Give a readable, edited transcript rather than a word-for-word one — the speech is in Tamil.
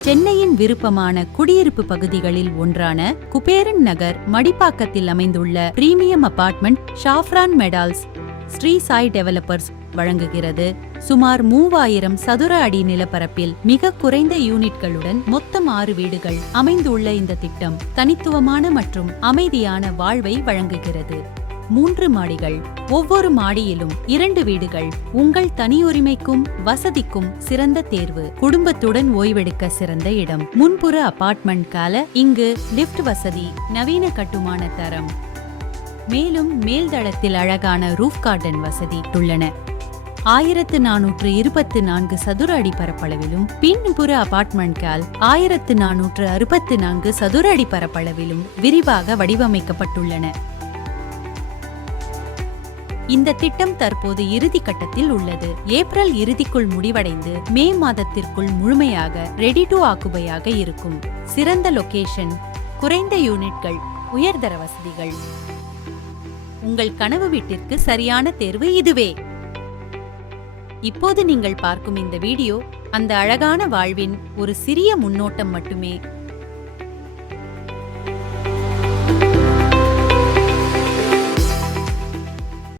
சென்னையின் விருப்பமான குடியிருப்பு பகுதிகளில் ஒன்றான குபேரன் நகர் மடிப்பாக்கத்தில் அமைந்துள்ள premium apartment Saffron Meadows Sri Sai developers வழங்குகிறது. சுமார் 3000 சதுர அடி நிலப்பரப்பில் மிக குறைந்த யூனிட்களுடன் மொத்தம் 6 வீடுகள் அமைந்துள்ள இந்த திட்டம் தனித்துவமான மற்றும் அமைதியான வாழ்வை வழங்குகிறது. 3 மாடிகள், ஒவ்வொரு மாடியிலும் 2 வீடுகள், உங்கள் தனியுரிமைக்கும் வசதிக்கும் சிறந்த தேர்வு. குடும்பத்துடன் ஓய்வெடுக்க சிறந்த இடம். முன்புற அபார்ட்மெண்ட் கால இங்கு லிப்ட் வசதி, நவீன கட்டுமான தரம், மேலும் மேல்தளத்தில் அழகான ரூஃப் கார்டன் வசதி உள்ளன. 1424 சதுர அடி பரப்பளவிலும் பின்புற அபார்ட்மெண்ட் கால் 1464 சதுர அடி பரப்பளவிலும் விரிவாக வடிவமைக்கப்பட்டுள்ளன. இந்த திட்டம் தற்போது இறுதி கட்டத்தில் உள்ளது. ஏப்ரல் இறுதிக்குள் முடிவடைந்து மே மாதத்திற்குள் முழுமையாக ரெடி டு ஆக்குபையாக இருக்கும். சிறந்த லொகேஷன், குறைந்த யூனிட்கள், உயர்தர வசதிகள். உங்கள் கனவு வீட்டிற்கு சரியான தேர்வு இதுவே. இப்போது நீங்கள் பார்க்கும் இந்த வீடியோ அந்த அழகான வாழ்வின் ஒரு சிறிய முன்னோட்டம் மட்டுமே.